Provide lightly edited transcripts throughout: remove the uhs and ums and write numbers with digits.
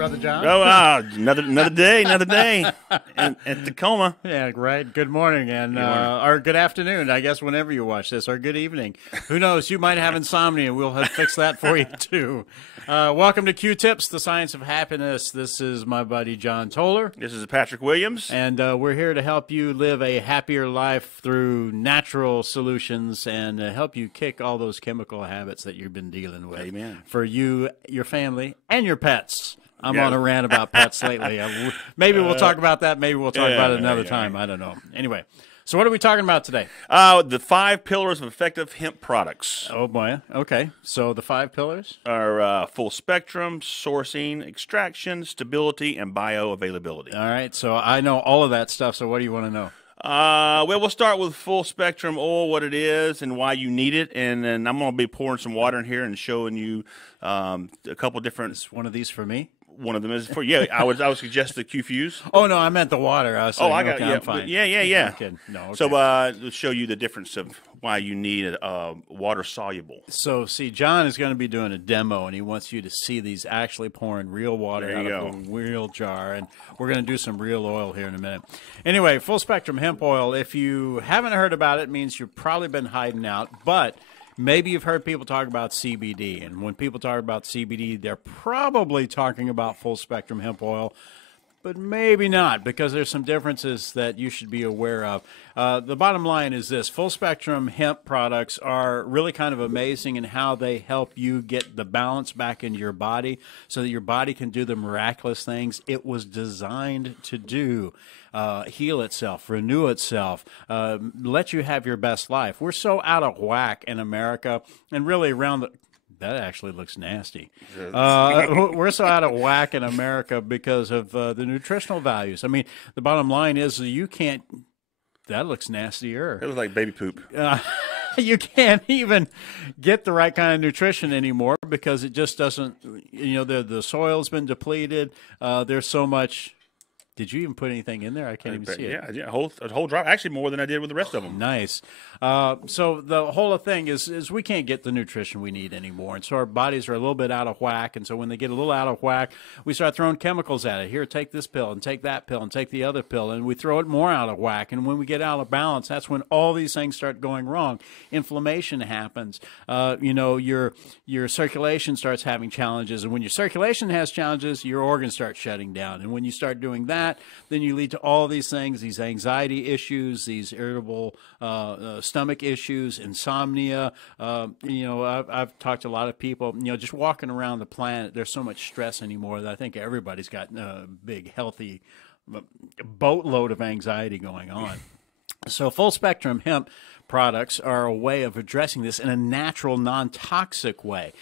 Brother John? Oh, another day in Tacoma. Yeah, right. Good morning or good afternoon, I guess, whenever you watch this, or good evening. Who knows? You might have insomnia. We'll have fixed that for you, too. Welcome to QTips, the science of happiness. This is my buddy John Toller. This is Patrick Williams. And we're here to help you live a happier life through natural solutions and help you kick all those chemical habits that you've been dealing with. Amen. For you, your family, and your pets. I'm on a rant about pets lately. Maybe we'll talk about that. Maybe we'll talk about it another time. I don't know. Anyway, so what are we talking about today? The 5 pillars of effective hemp products. Oh, boy. Okay. So the 5 pillars? Are full spectrum, sourcing, extraction, stability, and bioavailability. All right. So I know all of that stuff. So what do you want to know? Well, we'll start with full spectrum oil, what it is and why you need it, and then I'm going to be pouring some water in here and showing you a couple different. Is one of these for me? One of them is for I would suggest the Q-Fuse. Oh no, I meant the water. I was saying, I got okay, yeah, I'm fine. Yeah. Okay. No, okay. So we'll show you the difference of why you need water soluble. So see, John is going to be doing a demo, and he wants you to see these actually pouring real water out of a real jar, and we're going to do some real oil here in a minute. Anyway, full spectrum hemp oil. If you haven't heard about it, it means you've probably been hiding out, but maybe you've heard people talk about CBD, and when people talk about CBD, they're probably talking about full spectrum hemp oil, but maybe not, because there's some differences that you should be aware of. The bottom line is this: full spectrum hemp products are really kind of amazing in how they help you get the balance back into your body so that your body can do the miraculous things it was designed to do. Heal itself, renew itself, let you have your best life. We're so out of whack in America and really around the... That actually looks nasty. We're so out of whack in America because of the nutritional values. I mean, the bottom line is you can't... That looks nastier. It looks like baby poop. You can't even get the right kind of nutrition anymore because it just doesn't... the soil's been depleted. There's so much... Did you even put anything in there? I can't even see it. Yeah, a whole drop. Actually, more than I did with the rest of them. Nice. So the whole thing is we can't get the nutrition we need anymore, and so our bodies are a little bit out of whack. And so when they get a little out of whack, we start throwing chemicals at it. Here, take this pill, and take that pill, and take the other pill, and we throw it more out of whack. And when we get out of balance, that's when all these things start going wrong. Inflammation happens. Your circulation starts having challenges, and when your circulation has challenges, your organs start shutting down. And when you start doing that, then you lead to all these things, these anxiety issues, these irritable stomach issues, insomnia. I've talked to a lot of people, just walking around the planet, there's so much stress anymore that I think everybody's got a big, healthy boatload of anxiety going on. So full spectrum hemp products are a way of addressing this in a natural, non-toxic way.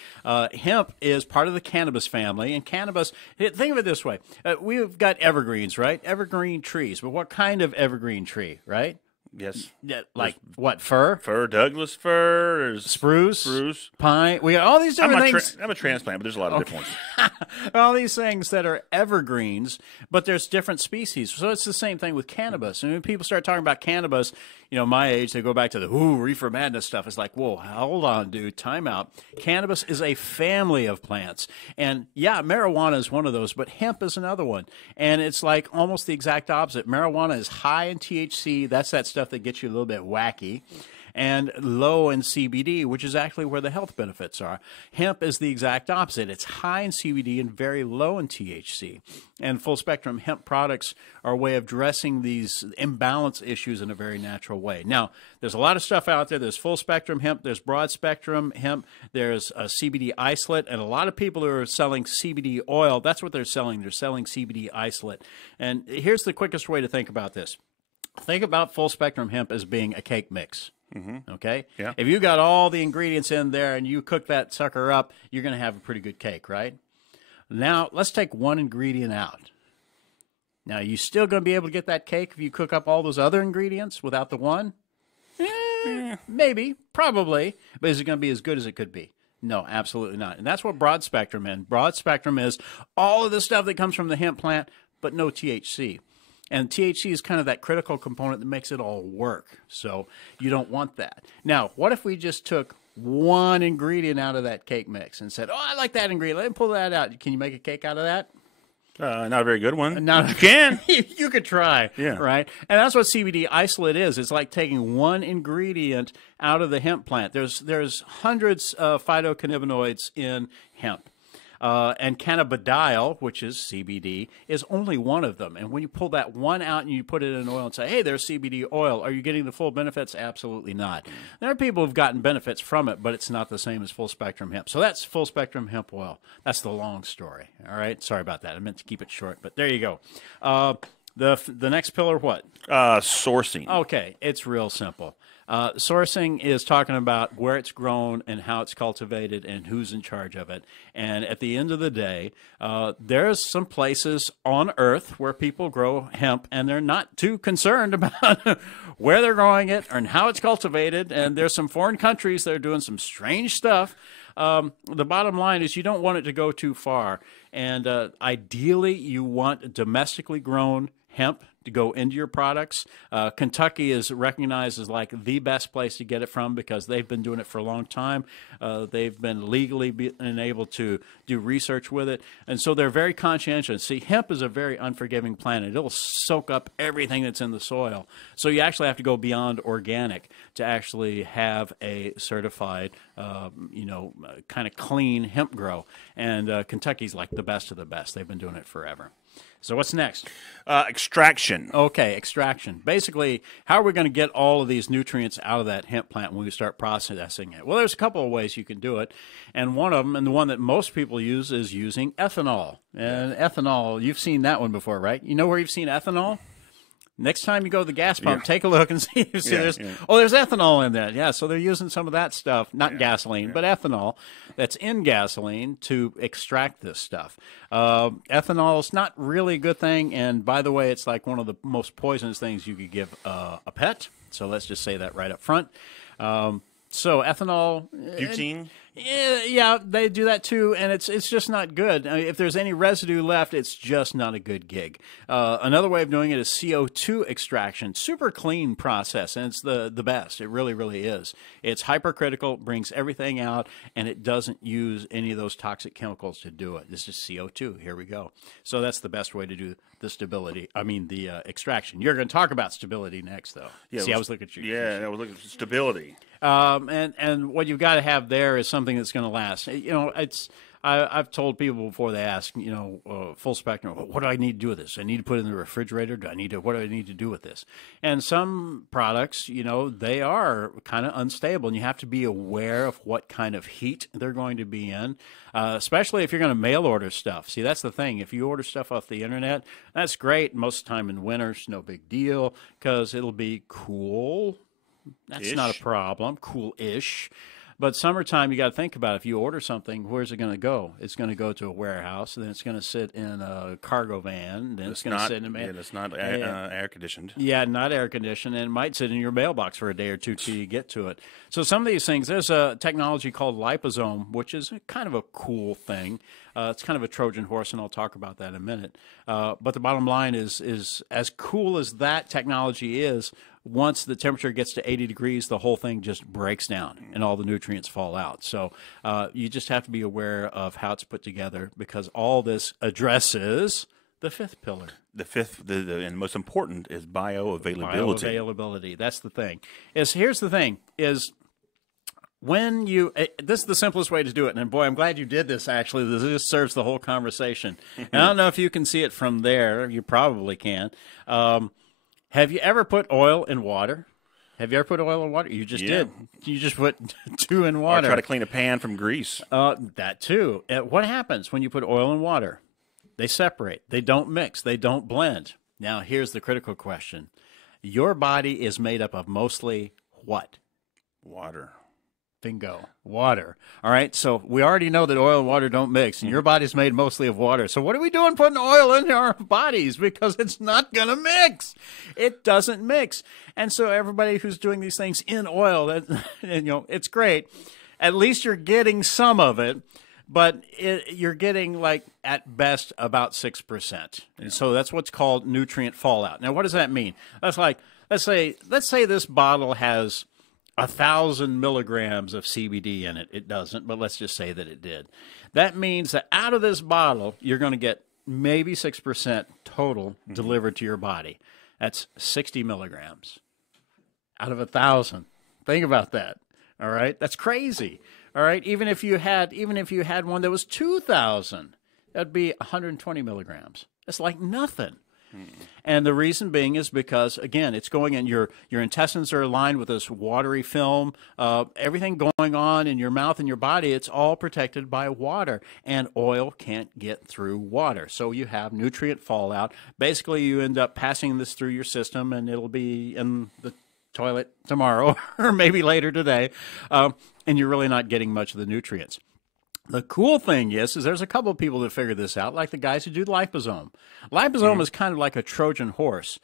Hemp is part of the cannabis family, and cannabis, think of it this way. We've got evergreens, right? Evergreen trees. But what kind of evergreen tree, right? Yes. Like what, fir? Fir, Douglas fir. Spruce. Pine. We got all these different things. I'm a transplant, but there's a lot of different ones. All these things that are evergreens, but there's different species. So it's the same thing with cannabis. And when people start talking about cannabis, my age, they go back to the reefer madness stuff. It's like, whoa, hold on, dude, time out. Cannabis is a family of plants. And yeah, marijuana is one of those, but hemp is another one. And it's like almost the exact opposite. Marijuana is high in THC. That's that stuff that gets you a little bit wacky. And low in CBD, which is actually where the health benefits are. Hemp is the exact opposite. It's high in CBD and very low in THC. And full spectrum hemp products are a way of addressing these imbalance issues in a very natural way. Now, there's a lot of stuff out there. There's full spectrum hemp. There's broad spectrum hemp. There's a CBD isolate. And a lot of people who are selling CBD oil, that's what they're selling. They're selling CBD isolate. And here's the quickest way to think about this. Think about full spectrum hemp as being a cake mix. Mm-hmm. Okay? Yeah. If you got all the ingredients in there and you cook that sucker up, you're going to have a pretty good cake, right? Now, let's take one ingredient out. Now, you still going to be able to get that cake if you cook up all those other ingredients without the one? Maybe, probably. But is it going to be as good as it could be? No, absolutely not. And that's what broad spectrum is. Broad spectrum is all of the stuff that comes from the hemp plant, but no THC. And THC is kind of that critical component that makes it all work. So you don't want that. Now, what if we just took one ingredient out of that cake mix and said, oh, I like that ingredient. Let me pull that out. Can you make a cake out of that? Not a very good one. Not, you can. You could try, Yeah. right? And that's what CBD isolate is. It's like taking one ingredient out of the hemp plant. There's hundreds of phytocannabinoids in hemp. And cannabidiol, which is CBD, is only one of them. And when you pull that one out and you put it in oil and say, hey, there's CBD oil, are you getting the full benefits? Absolutely not. There are people who've gotten benefits from it, but it's not the same as full spectrum hemp. So that's full spectrum hemp oil. That's the long story. All right. Sorry about that. I meant to keep it short, but there you go. The next pillar, what? Sourcing. Okay. It's real simple. Sourcing is talking about where it's grown and how it's cultivated and who's in charge of it. And at the end of the day, there's some places on Earth where people grow hemp and they're not too concerned about where they're growing it and how it's cultivated. And there's some foreign countries that are doing some strange stuff. The bottom line is you don't want it to go too far. And ideally, you want domestically grown hemp to go into your products. Kentucky is recognized as like the best place to get it from because they've been doing it for a long time. They've been legally been able to do research with it. And so they're very conscientious. See, hemp is a very unforgiving plant. It'll soak up everything that's in the soil. So you actually have to go beyond organic to actually have a certified, kind of clean hemp grow. And Kentucky's like the best of the best. They've been doing it forever. So what's next? Extraction. Okay, extraction. Basically, how are we going to get all of these nutrients out of that hemp plant when we start processing it? Well, there's a couple of ways you can do it. And one of them, and the one that most people use, is using ethanol. And ethanol, you've seen that one before, right? You know where you've seen ethanol? Next time you go to the gas pump, take a look and see. There's ethanol in that. Yeah, so they're using some of that stuff, not gasoline, but ethanol that's in gasoline to extract this stuff. Ethanol is not really a good thing, and by the way, it's like one of the most poisonous things you could give a pet. So let's just say that right up front. So ethanol, butane. Yeah, they do that too, and it's just not good. I mean, if there's any residue left, it's just not a good gig. Another way of doing it is CO2 extraction. Super clean process, and it's the best. It really, really is. It's hypercritical, brings everything out, and it doesn't use any of those toxic chemicals to do it. This is CO2. Here we go. So that's the best way to do the extraction. You're going to talk about stability next, though. Yeah, See, I was looking at you. Yeah, I was looking at stability. And what you've got to have there is something that's going to last. I've told people before they ask, full spectrum, what do I need to do with this? I need to put it in the refrigerator? What do I need to do with this? And some products, they are kind of unstable, and you have to be aware of what kind of heat they're going to be in, especially if you're going to mail order stuff. See, that's the thing. If you order stuff off the internet, that's great. Most of the time in winter, it's no big deal because it'll be cool. That's not a problem. Cool-ish. But summertime, you got to think about it. If you order something, where's it going to go? It's going to go to a warehouse, and then it's going to sit in a cargo van. Then it's going to sit in a van. Yeah, it's not air conditioned. Yeah, not air conditioned, and it might sit in your mailbox for a day or two till you get to it. So some of these things, there's a technology called liposome, which is kind of a cool thing. It's kind of a Trojan horse, and I'll talk about that in a minute. But the bottom line is as cool as that technology is, once the temperature gets to 80 degrees, the whole thing just breaks down and all the nutrients fall out. So you just have to be aware of how it's put together because all this addresses the fifth pillar. The fifth, and most important, is bioavailability. Bioavailability. That's the thing. Here's the thing is when you this is the simplest way to do it. And boy, I'm glad you did this, actually. This serves the whole conversation. And I don't know if you can see it from there. You probably can. Have you ever put oil in water? Have you ever put oil in water? You just did. You just put 2 in water. Or try to clean a pan from grease. That too. What happens when you put oil in water? They separate. They don't mix. They don't blend. Now, here's the critical question. Your body is made up of mostly what? Water. Bingo. Water. All right. So we already know that oil and water don't mix, and your body's made mostly of water. So what are we doing putting oil in our bodies? Because it's not going to mix. It doesn't mix. And so everybody who's doing these things in oil, it's great. At least you're getting some of it, but you're getting, like, at best about 6%. And so that's what's called nutrient fallout. Now, what does that mean? That's like, let's say this bottle has 1,000 milligrams of CBD in it. It doesn't, but let's just say that it did. That means that out of this bottle, you're going to get maybe 6% total delivered to your body. That's 60 milligrams out of 1,000. Think about that. All right, that's crazy. All right, even if you had one that was 2,000, that'd be 120 milligrams. That's like nothing. And the reason being is because, again, it's going in your intestines are aligned with this watery film. Everything going on in your mouth and your body, it's all protected by water, and oil can't get through water. So you have nutrient fallout. Basically, you end up passing this through your system, and it'll be in the toilet tomorrow or maybe later today, and you're really not getting much of the nutrients. The cool thing is there's a couple of people that figure this out, like the guys who do liposome. Liposome is kind of like a Trojan horse.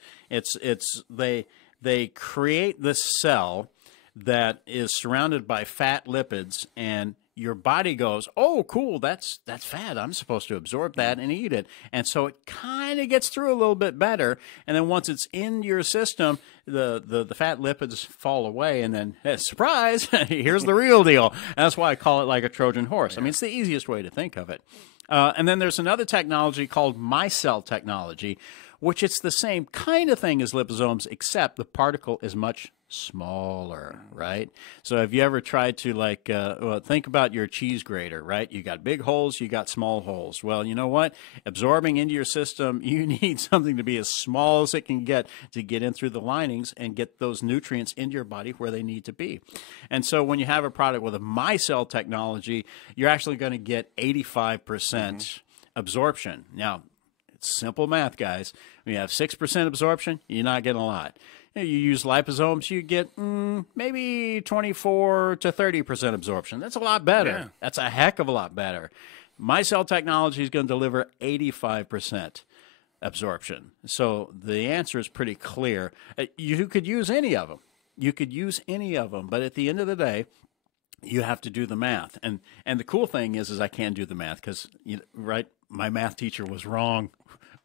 They create this cell that is surrounded by fat lipids, and your body goes, oh, cool, that's fat. I'm supposed to absorb that and eat it. And so it kind of gets through a little bit better. And then once it's in your system, the fat lipids fall away. And then, surprise, here's the real deal. And that's why I call it like a Trojan horse. I mean, it's the easiest way to think of it. And then there's another technology called micelle technology, which it's the same kind of thing as liposomes, except the particle is much smaller, right? So have you ever tried to think about your cheese grater, right? You got big holes, you got small holes. Well, you know what? Absorbing into your system, you need something to be as small as it can get to get in through the linings and get those nutrients into your body where they need to be. And so when you have a product with a micelle technology, you're actually going to get 85% absorption. Now, it's simple math, guys. When you have 6% absorption, you're not getting a lot. You use liposomes, you get maybe 24 to 30% absorption. That's a lot better. Yeah. That's a heck of a lot better. Micelle technology is going to deliver 85% absorption. So the answer is pretty clear. You could use any of them. But at the end of the day, you have to do the math. And the cool thing is I can do the math because, right, my math teacher was wrong.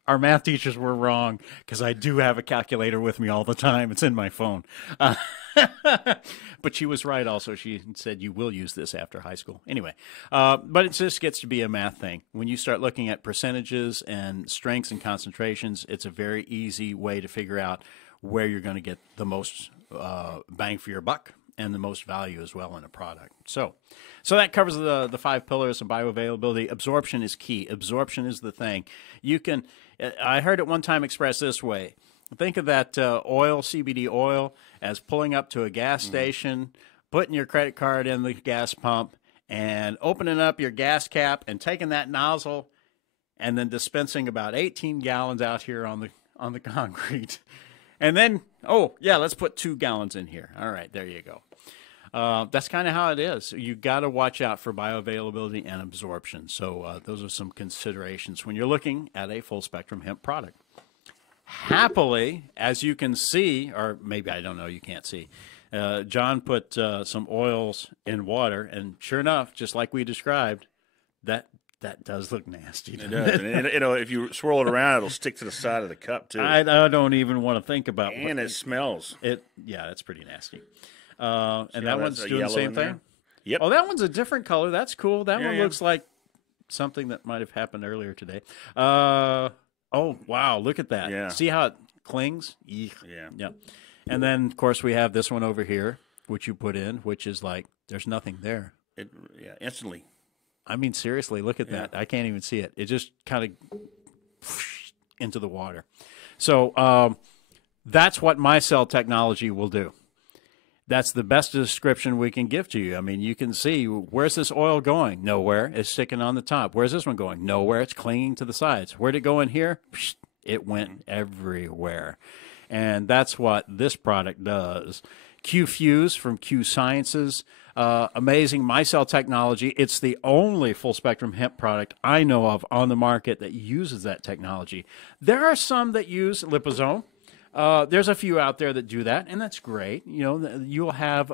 Our math teachers were wrong because I do have a calculator with me all the time. It's in my phone. But she was right also. She said you will use this after high school. Anyway, but it just gets to be a math thing. When you start looking at percentages and strengths and concentrations, it's a very easy way to figure out where you're going to get the most bang for your buck and the most value as well in a product. So that covers the 5 pillars of bioavailability. Absorption is key. Absorption is the thing. I heard it one time expressed this way. Think of that oil, CBD oil, as pulling up to a gas station, putting your credit card in the gas pump, and opening up your gas cap and taking that nozzle and then dispensing about 18 gallons out here on the concrete. And then, let's put 2 gallons in here. All right, there you go. That's kind of how it is. You got to watch out for bioavailability and absorption. So those are some considerations when you're looking at a full spectrum hemp product. Happily, as you can see, or maybe I don't know, you can't see, John put some oils in water, and sure enough, just like we described, that does look nasty. It does. And if you swirl it around, it'll stick to the side of the cup, too. I don't even want to think about it. And it smells. Yeah, that's pretty nasty. And that one's doing the same thing? Yep. Oh, that one's a different color. That's cool. That one looks like something that might have happened earlier today. Oh, wow. Look at that. Yeah. See how it clings? Eek. Yeah. And then, of course, we have this one over here, which you put in, which is like there's nothing there. Instantly. I mean, seriously, look at that. I can't even see it. It just kind of into the water. So that's what micelle technology will do. That's the best description we can give to you. I mean, you can see, where's this oil going? Nowhere. It's sticking on the top. Where's this one going? Nowhere. It's clinging to the sides. Where'd it go in here? It went everywhere. And that's what this product does. QFuse from Q Sciences, amazing micelle technology. It's the only full spectrum hemp product I know of on the market that uses that technology. There are some that use liposome. There's a few out there that do that, and that's great. You'll have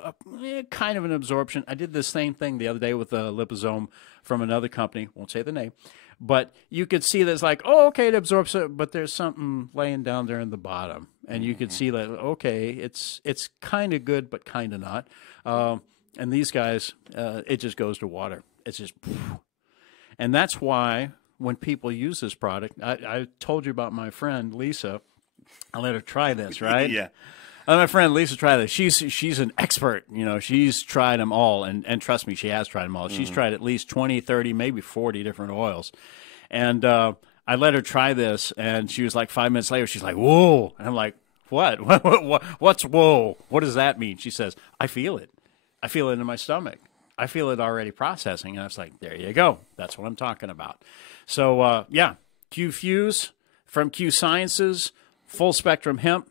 kind of an absorption. I did the same thing the other day with a liposome from another company. Won't say the name. But you could see that's like, it absorbs it, but there's something laying down there in the bottom. And you could see that, it's kind of good, but kind of not. And these guys, it just goes to water. It's just, and that's why when people use this product. I told you about my friend Lisa. I let her try this, right? Yeah. I let my friend Lisa try this. She's an expert. You know, she's tried them all, and trust me, she has tried them all. She's tried at least 20, 30, maybe 40 different oils. And I let her try this, and she was like 5 minutes later, she's like, whoa. And I'm like, what? What's whoa? What does that mean? She says, I feel it. I feel it in my stomach. I feel it already processing. And I was like, there you go. That's what I'm talking about. So, Q Fuse from Q Sciences, full spectrum hemp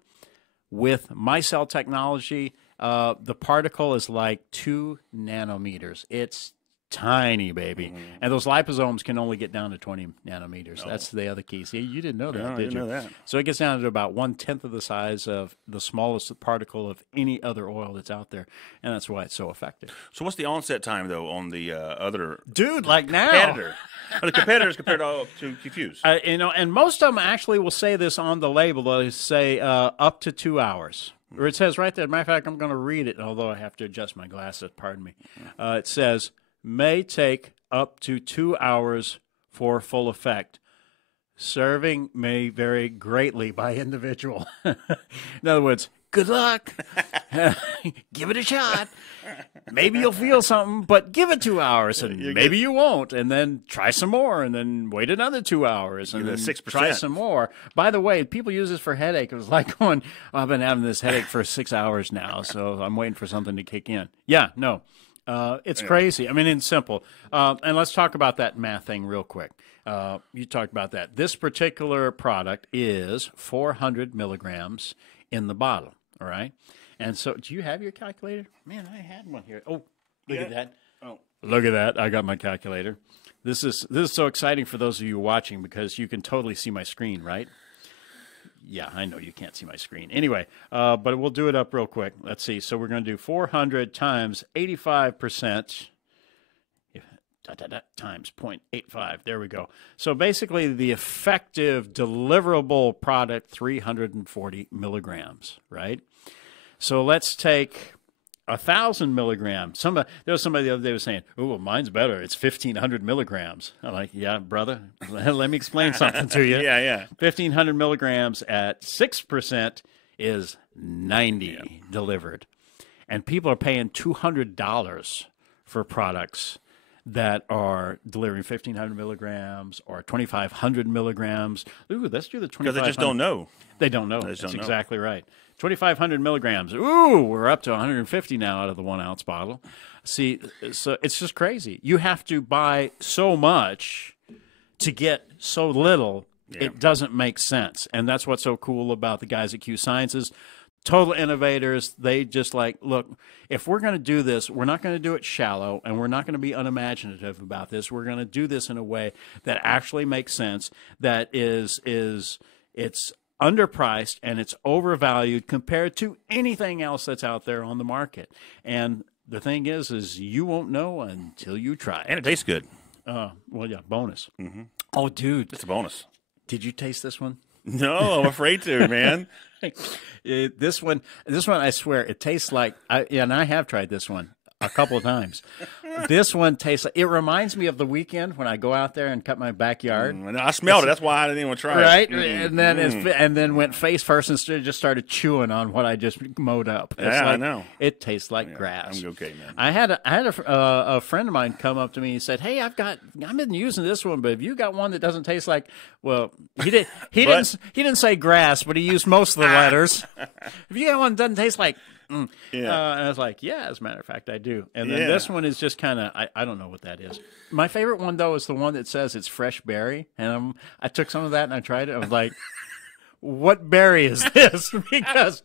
with micelle technology. The particle is like 2 nanometers. It's tiny, baby. And those liposomes can only get down to 20 nanometers. That's the other key. See, you didn't know that, No, I did didn't you? know that. So it gets down to about 1/10 of the size of the smallest particle of any other oil that's out there. And that's why it's so effective. So what's the onset time, though, on the other Dude, like now. competitor? The competitors compared to Fuse. You know, and most of them actually will say this on the label. They'll say up to 2 hours. Or it says right there. Matter of fact, I'm going to read it, although I have to adjust my glasses. Pardon me. It says, may take up to 2 hours for full effect. Serving may vary greatly by individual. In other words, good luck. Give it a shot. Maybe you'll feel something, but give it 2 hours, and maybe you won't. And then try some more, and then wait another 2 hours, and then 6%. try some more. By the way, people use this for headache. It was like going, oh, I've been having this headache for 6 hours now, so I'm waiting for something to kick in. Yeah, no. It's crazy. I mean, it's simple. And let's talk about that math thing real quick. You talked about that. This particular product is 400 milligrams in the bottle, all right? And so, do you have your calculator? Man, I had one here. Oh, look at that. Oh, look at that. I got my calculator. This is so exciting for those of you watching because you can totally see my screen, right? Yeah, I know you can't see my screen. Anyway, but we'll do it up real quick. Let's see. So we're going to do 400 times 85%. Times 0.85. There we go. So basically the effective deliverable product, 340 milligrams, right? So let's take 1,000 milligrams. There was somebody the other day was saying, oh, well, mine's better. It's 1,500 milligrams. I'm like, yeah, brother, let me explain something to you. Yeah. 1,500 milligrams at 6% is 90 delivered. And people are paying $200 for products that are delivering 1,500 milligrams or 2,500 milligrams. Ooh, let's do the 2,500. Because they just don't know. They don't know. They That's don't know. exactly right. 2,500 milligrams. Ooh, we're up to 150 now out of the 1 ounce bottle. See, so it's just crazy. You have to buy so much to get so little. Yeah. It doesn't make sense. And that's what's so cool about the guys at Q Sciences. Total innovators. They just like, look, if we're going to do this, we're not going to do it shallow, and we're not going to be unimaginative about this. We're going to do this in a way that actually makes sense, that it's underpriced and it's overvalued compared to anything else that's out there on the market. And the thing is you won't know until you try it. And it tastes good. Well, yeah, bonus. Mm-hmm. Oh, dude. It's a bonus. Did you taste this one? No, I'm afraid to, man. This one, I swear, it tastes like, and I have tried this one a couple of times. This one tastes like, it reminds me of the weekend when I go out there and cut my backyard. I smelled it. That's why I didn't even try right? it. Right? And then went face first and just started chewing on what I just mowed up. It's I like, know. It tastes like grass. I'm okay, man. I had a friend of mine come up to me and said, "Hey, I've been using this one, but have you got one that doesn't taste like?" Well, he didn't say grass, but he used most of the letters. If you got one that doesn't taste like. And I was like, yeah, as a matter of fact, I do. And then this one is just kind of, I don't know what that is. My favorite one, though, is the one that says it's fresh berry. And I took some of that and I tried it. I was like, what berry is this? Because,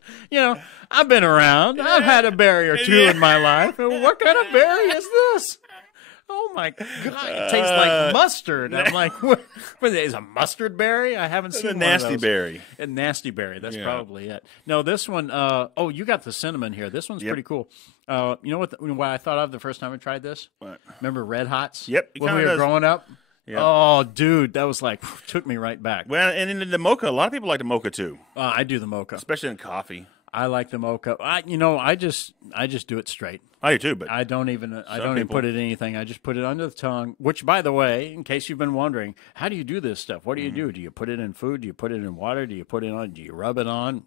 I've been around. I've had a berry or two in my life. What kind of berry is this? Oh, my God. It tastes like mustard. I'm like, what is a mustard berry? I haven't seen a nasty berry. A nasty berry. That's probably it. No, this one, you got the cinnamon here. This one's pretty cool. You know what I thought of the first time I tried this? What? Remember Red Hots? Yep. When we were growing up? Yep. Oh, dude, that was like, took me right back. Well, and in the mocha, a lot of people like the mocha, too. I do the mocha. Especially in coffee. I like the mocha. I just do it straight. I do too, but I don't even put it in anything. I just put it under the tongue, which, by the way, in case you've been wondering, how do you do this stuff? What do you do? Do you put it in food? Do you put it in water? Do you put it on? Do you rub it on?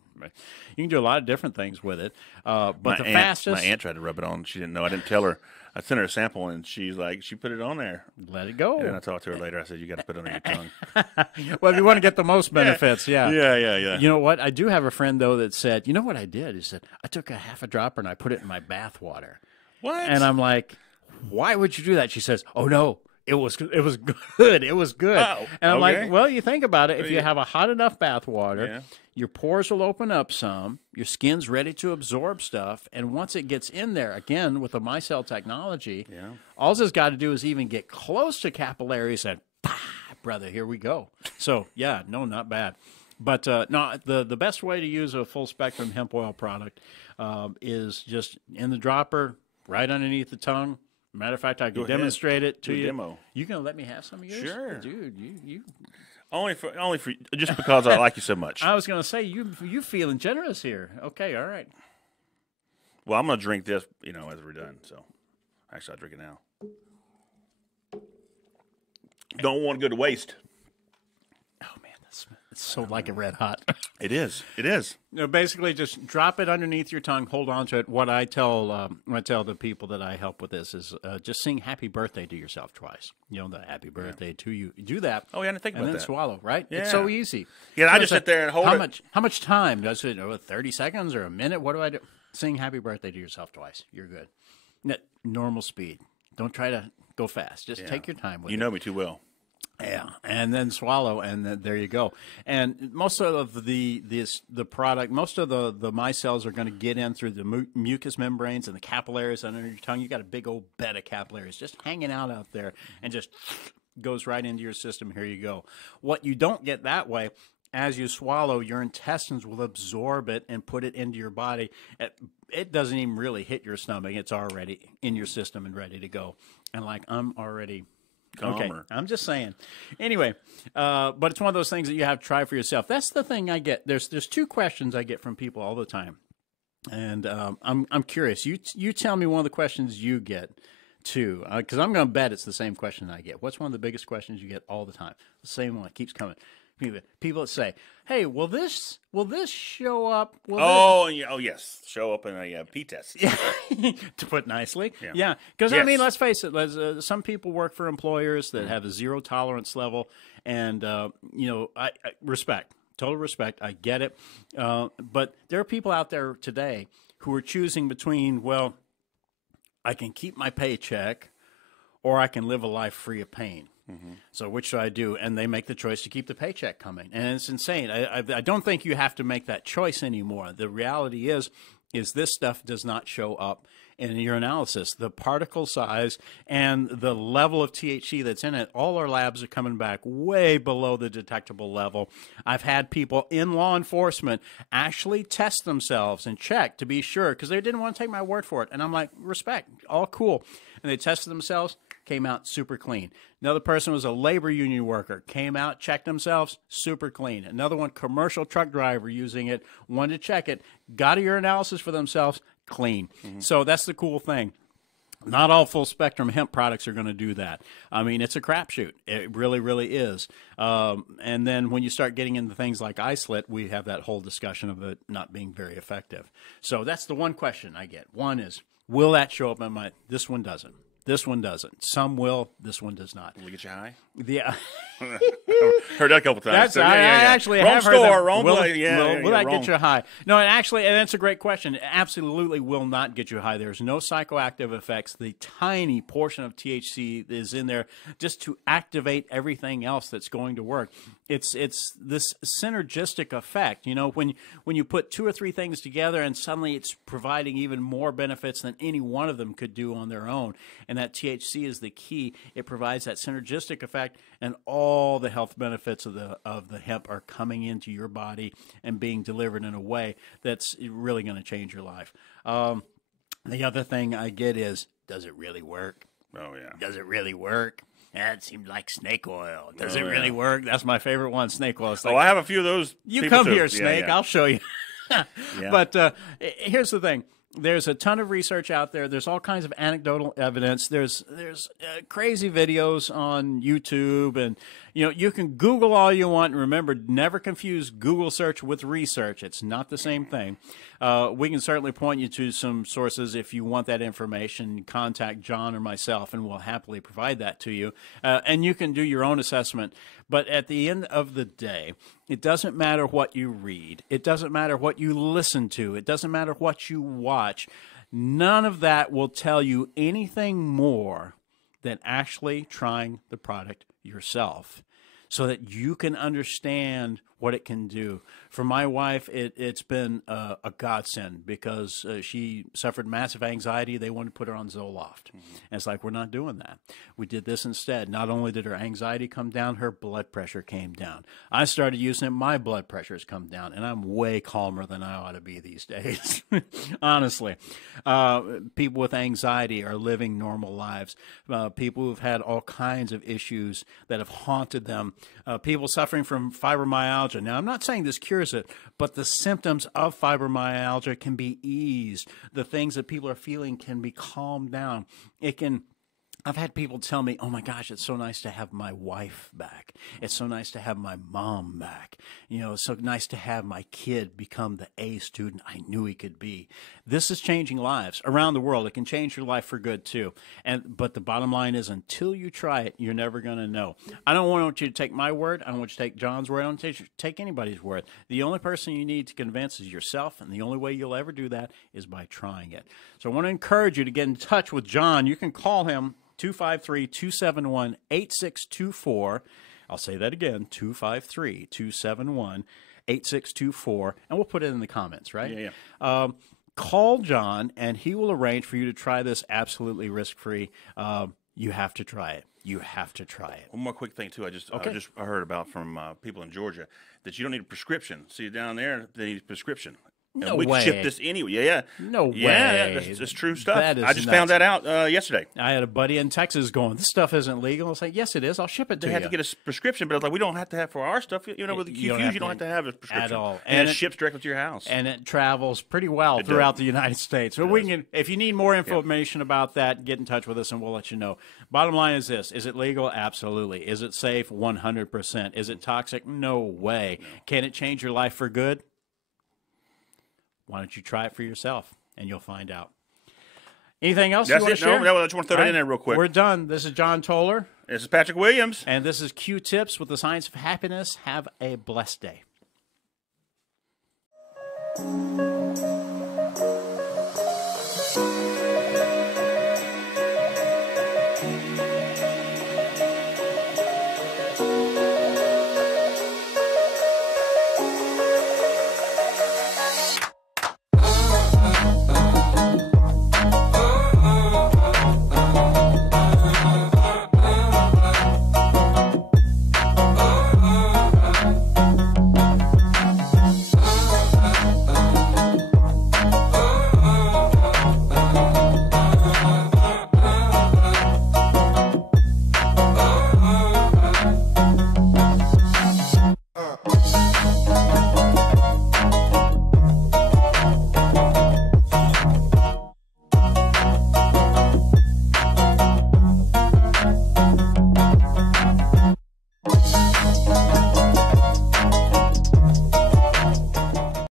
You can do a lot of different things with it. But fastest. My aunt tried to rub it on. She didn't know. I didn't tell her. I sent her a sample, and she's like, she put it on there. Let it go. And then I talked to her later. I said, you got to put it on your tongue. Well, if you want to get the most benefits, yeah. Yeah. You know what? I do have a friend, though, that said, you know what I did? He said, I took a half a dropper and I put it in my bath water. What? And I'm like, why would you do that? She says, oh, no. It was good. It was good. Oh, and I'm okay. like, well, you think about it. If you have a hot enough bath water, Yeah. your pores will open up some. Your skin's ready to absorb stuff. And once it gets in there, again, with the micelle technology, all it's got to do is even get close to capillaries and, brother, here we go. So, yeah, no, not bad. But no, the best way to use a full spectrum hemp oil product is just in the dropper, right underneath the tongue. Matter of fact, I can demonstrate it to you. Demo. You gonna let me have some of yours? Sure, dude. You. Only for just because I like you so much. I was gonna say you feeling generous here. Okay, all right. Well, I'm gonna drink this, as we're done. So, actually, I'll drink it now. Don't want to go to waste. Oh man, it's so like a red hot. It is. It is. Basically, just drop it underneath your tongue. Hold on to it. What I tell the people that I help with this is just sing "Happy Birthday" to yourself twice. The "Happy Birthday" to you. Do that. Oh, yeah, I didn't think about and then that. swallow. Right? Yeah. It's so easy. Yeah, So I just sit there and hold it. How much time does it? 30 seconds or a minute? What do I do? Sing "Happy Birthday" to yourself twice. You're good. Normal speed. Don't try to go fast. Just take your time with it. You know me too well. Yeah, and then swallow, and then there you go. And most of the product, most of the micelles are going to get in through the mucous membranes and the capillaries under your tongue. You got a big old bed of capillaries just hanging out there, and just goes right into your system. Here you go. What you don't get that way, as you swallow, your intestines will absorb it and put it into your body. It doesn't even really hit your stomach. It's already in your system and ready to go. And I'm already... Calmer. Okay, I'm just saying. Anyway, but it's one of those things that you have to try for yourself. That's the thing I get. There's two questions I get from people all the time, and I'm curious. You tell me one of the questions you get too, because I'm going to bet it's the same question I get. What's one of the biggest questions you get all the time? The same one. It keeps coming. People that say, "Hey, will this show up?" Yes, show up in a pee test. Yeah, to put nicely. Yeah, because I mean, let's face it. Some people work for employers that have a zero tolerance level, and I respect, total respect. I get it, but there are people out there today who are choosing between, well, I can keep my paycheck, or I can live a life free of pain. Mm-hmm. So which should I do? And they make the choice to keep the paycheck coming. And it's insane. I don't think you have to make that choice anymore. The reality is this stuff does not show up in your analysis. The particle size and the level of THC that's in it, all our labs are coming back way below the detectable level. I've had people in law enforcement actually test themselves and check to be sure, because they didn't want to take my word for it. And I'm like, respect, all cool. And they tested themselves, came out super clean. Another person was a labor union worker, came out, checked themselves, super clean. Another one, commercial truck driver using it, wanted to check it, got a urinalysis for themselves, clean. Mm-hmm. So that's the cool thing. Not all full spectrum hemp products are going to do that. I mean, it's a crapshoot. It really, really is. And then when you start getting into things like isolate, we have that whole discussion of it not being very effective. So that's the one question I get. One is, will that show up in my? This one doesn't. This one doesn't. Some will. This one does not. Will it get you high? Yeah. Heard that a couple times. I actually wrong have store, heard that. Wrong will, place. Yeah, will that wrong. get you high? No, and that's a great question. It absolutely will not get you high. There's no psychoactive effects. The tiny portion of THC is in there just to activate everything else that's going to work. It's this synergistic effect. When you put two or three things together and suddenly it's providing even more benefits than any one of them could do on their own. And that THC is the key. It provides that synergistic effect, and all the health benefits of the hemp are coming into your body and being delivered in a way that's really going to change your life. The other thing I get is, does it really work? Oh, yeah. Does it really work? That seems like snake oil. Does it really work? That's my favorite one, snake oil. Like, I have a few of those. You come here, snake. Yeah. I'll show you. Yeah. But here's the thing. there's a ton of research out there. There's all kinds of anecdotal evidence. There's crazy videos on YouTube, and you can Google all you want. And remember, never confuse Google search with research. It's not the same thing. We can certainly point you to some sources if you want that information. Contact John or myself, and we'll happily provide that to you. And you can do your own assessment. But at the end of the day, it doesn't matter what you read. It doesn't matter what you listen to. It doesn't matter what you watch. None of that will tell you anything more than actually trying the product yourself so that you can understand what it can do. For my wife, it's been a godsend because she suffered massive anxiety. They wanted to put her on Zoloft. And it's like, we're not doing that. We did this instead. Not only did her anxiety come down, her blood pressure came down. I started using it. My blood pressure has come down, and I'm way calmer than I ought to be these days. Honestly, people with anxiety are living normal lives. People who've had all kinds of issues that have haunted them. People suffering from fibromyalgia. Now, I'm not saying this cures it, but the symptoms of fibromyalgia can be eased. The things that people are feeling can be calmed down. I've had people tell me, oh my gosh, it's so nice to have my wife back. It's so nice to have my mom back. It's so nice to have my kid become the A student I knew he could be. This is changing lives around the world. It can change your life for good too. But the bottom line is, until you try it, you're never going to know. I don't want you to take my word. I don't want you to take John's word. I don't want you to take anybody's word. The only person you need to convince is yourself, and the only way you'll ever do that is by trying it. So I want to encourage you to get in touch with John. You can call him 253-271-8624. I'll say that again, 253-271-8624, and we'll put it in the comments, right? Yeah. Call John, and he will arrange for you to try this absolutely risk-free. You have to try it. You have to try it. One more quick thing, too. I heard about from people in Georgia that you don't need a prescription. See, down there, they need a prescription. No we way. can ship this anyway. Yeah. No way. Yeah, that's true stuff. That is I just nuts. found that out yesterday. I had a buddy in Texas going, this stuff isn't legal. I was like, yes, it is. I'll ship it to you. They had to get a prescription, but I was like, we don't have to have for our stuff. With the QTips, you don't have to have a prescription. At all. And it ships directly to your house. And it travels pretty well throughout the United States. So if you need more information about that, get in touch with us and we'll let you know. Bottom line is this. Is it legal? Absolutely. Is it safe? 100%. Is it toxic? No way. Can it change your life for good? Why don't you try it for yourself, and you'll find out. Anything else you want to share? No, I just want to throw that in there real quick. We're done. This is John Toller. This is Patrick Williams. And this is QTips with the Science of Happiness. Have a blessed day.